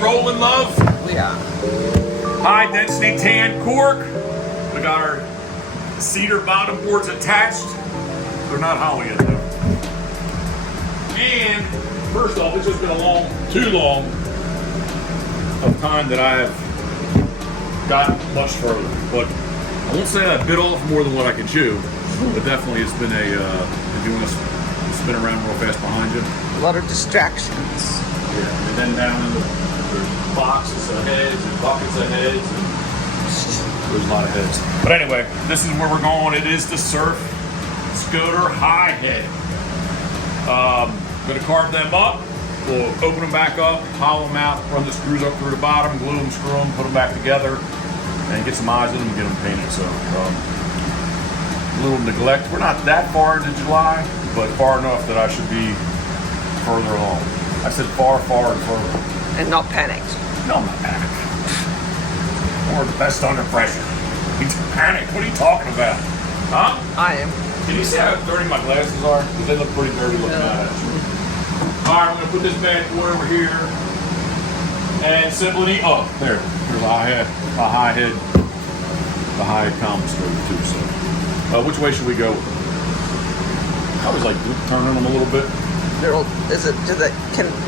rolling, love? We are. High density tan cork. We got our cedar bottom boards attached. They're not hollow yet though. And first off, it's just been too long of time that I have gotten much further. But I won't say I bit off more than what I can chew, but definitely it's been been doing this spin around real fast behind you. A lot of distractions. Yeah, and then down in the boxes of heads and buckets of heads. And there's a lot of heads. But anyway, this is where we're going. It is the Surf Scoter High Head. Gonna carve them up. We'll open them back up, hollow them out, run the screws up through the bottom, glue them, screw them, put them back together, and get some eyes in them and get them painted. So, a little neglect. We're not that far into July, but far enough that I should be further along. I said far and further. And not panicked. No, I'm not panicked. We're the best under pressure. He's panicked. What are you talking about? Huh? I am. Can you see how dirty my glasses are? Because they look pretty dirty looking at it. Alright, I'm going to put this bad boy over here. And simply, oh, there's a high head common scoter too. So, which way should we go? I was like turning them a little bit.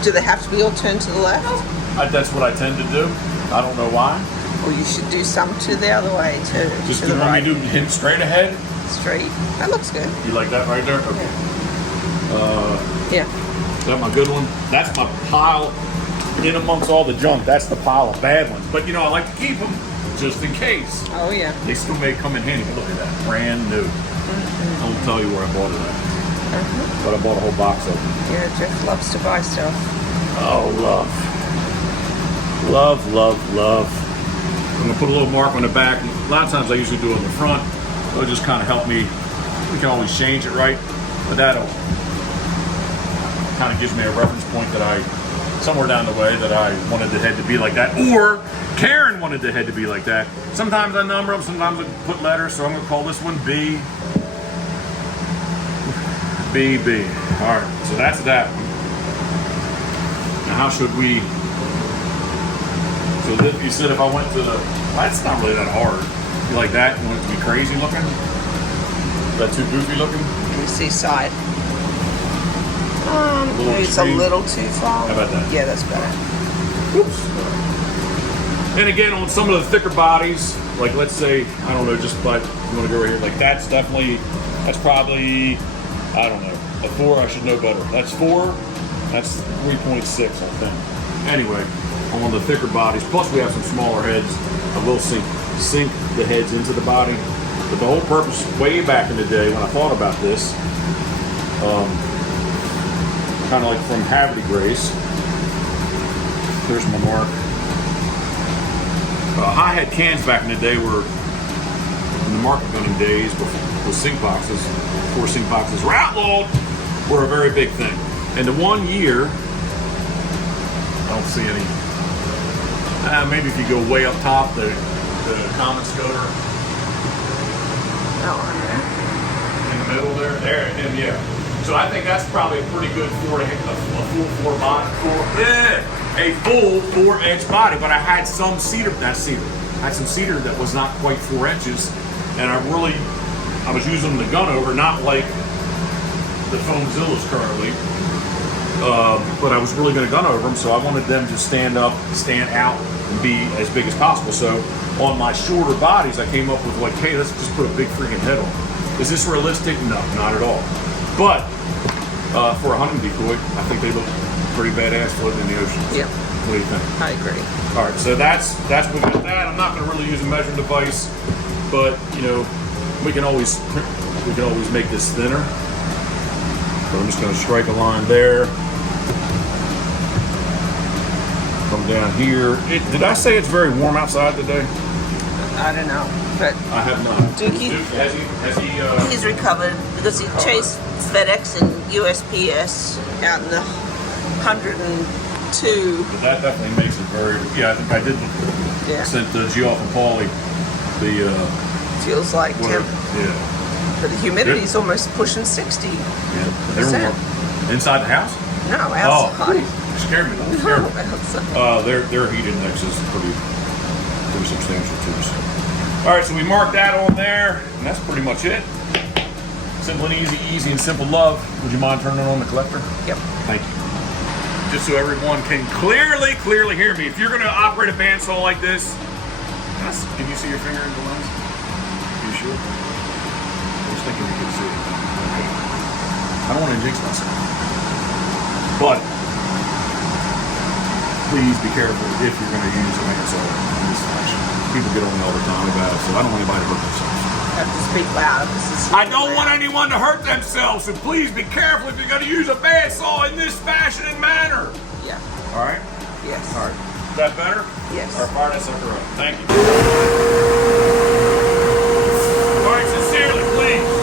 Do they have to be all turned to the left? That's what I tend to do. I don't know why. Or you should do some to the other way too. Just to do the when right. you do him straight ahead. Straight. That looks good. You like that right there? Okay. Yeah. Is that my good one? That's my pile in amongst all the junk. That's the pile of bad ones. But you know, I like to keep them just in case. Oh yeah. They still may come in handy. But look at that, brand new. I won't tell you where I bought it at. But I bought a whole box of them. Yeah, Jeff loves to buy stuff. Oh, love. Love. I'm gonna put a little mark on the back. A lot of times I usually do it on the front. It'll just kind of help me. We can always change it, right? But that'll kind of gives me a reference point that somewhere down the way that I wanted the head to be like that, or Karen wanted the head to be like that. Sometimes I number them, sometimes I put letters, so I'm gonna call this one B. B. All right, so that's that one. Now how should we, so you said if I went to the, that's not really that hard. You like that? You want it to be crazy looking? Is that too goofy looking? Let me see side. Maybe it's a extreme. little too far. How about that? Yeah, that's better. Oops. And again, on some of the thicker bodies, like let's say, I don't know, just like, you want to go right here, like that's probably, I don't know, a 4, I should know better. That's 4, that's 3.6, I think. Anyway, on the thicker bodies, plus we have some smaller heads, I will sink the heads into the body. But the whole purpose, way back in the day when I thought about this, kind of like from Havity Grace, here's my mark. High head cans back in the day were, in the market gunning days, before sink boxes were outlawed, were a very big thing. And the one year, I don't see any, maybe if you go way up top, the common Scoter. That one there. In the middle there, and yeah. So I think that's probably a pretty good a full 4-inch body. But I had some cedar, I had some cedar that was not quite 4 inches, and I was using the gun over, not like the Foamzillas currently, but I was really going to gun over them, so I wanted them to stand out, and be as big as possible. So on my shorter bodies, I came up with like, hey, let's just put a big freaking head on. Is this realistic? No, not at all. But for a hunting decoy, I think they look pretty badass floating in the ocean. Yep. What do you think? I agree. All right, so that's what we got that. I'm not going to really use a measuring device, but you know, we can always make this thinner. So I'm just going to strike a line there. Come down here. Did I say it's very warm outside today? I don't know, but I have not. Dookie? Has he he's recovered because he chased FedEx and USPS out in the 102. But that definitely makes it very. Yeah, I think I did. Yeah. Sent Geoff and Paulie the. Feels like whatever. temp. Yeah. But the humidity is almost pushing 60. Yeah. They were warm. Inside the house? No, outside. Scare me, don't scare me. Their heat index is pretty substantial too. So. All right, so we marked that on there, and that's pretty much it. Simple and easy and simple love. Would you mind turning on the collector? Yep. Thank you. Just so everyone can clearly hear me. If you're gonna operate a bandsaw like this, can you see your finger in the lens? Are you sure? I was thinking you could see it. Okay. I don't want to jinx myself. But please be careful if you're gonna use a bandsaw in this fashion. People get on me all the time about it, so I don't want anybody to hurt themselves. Have to speak loud. I don't want anyone to hurt themselves, so please be careful if you're going to use a bandsaw in this fashion and manner. Yeah. All right? Yes. All right. Is that better? Yes. All right, fire that sucker up. Thank you. All right, sincerely, please.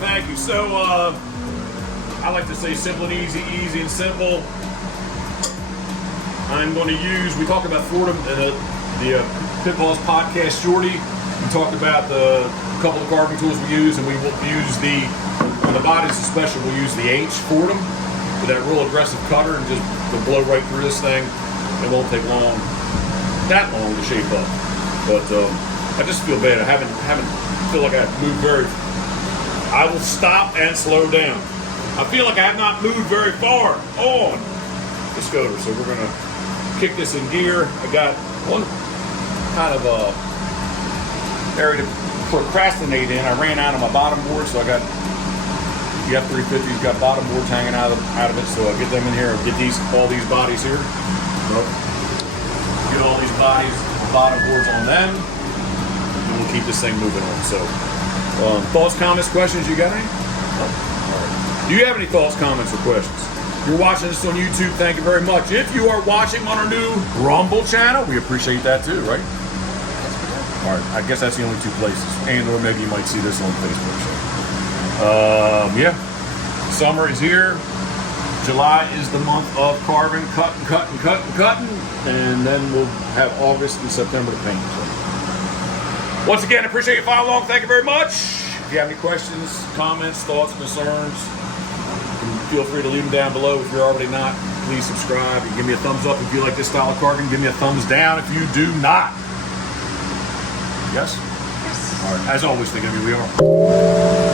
Thank you. So, I like to say simple and easy, easy and simple. I'm going to use, we talked about Fordham and the Pitboss podcast shorty. We talked about the couple of carving tools we use, and we will use on the bodies especially, we'll use the H Fordham with that real aggressive cutter and just to blow right through this thing. It won't take that long to shape up. But I just feel bad. I haven't feel like I've moved very. I will stop and slow down. I feel like I have not moved very far on the Scoter, so we're gonna kick this in gear. I got one kind of area to procrastinate in. I ran out of my bottom board, so I got the F350's got bottom boards hanging out of it, so I'll get them in here and get all these bodies here. Get all these bottom boards on them, and we'll keep this thing moving on. So, thoughts, comments, questions? You got any? No? All right. Do you have any thoughts, comments, or questions? If you're watching this on YouTube, thank you very much. If you are watching on our new Rumble channel, we appreciate that too, right? All right, I guess that's the only two places. And or maybe you might see this on Facebook. So. Yeah, summer is here. July is the month of carving, cutting, and then we'll have August and September to paint. So. Once again, I appreciate you following along. Thank you very much. If you have any questions, comments, thoughts, concerns, feel free to leave them down below. If you're already not, please subscribe. You give me a thumbs up if you like this style of carving. Give me a thumbs down if you do not. Yes? Yes. All right. As always, think of me, we are.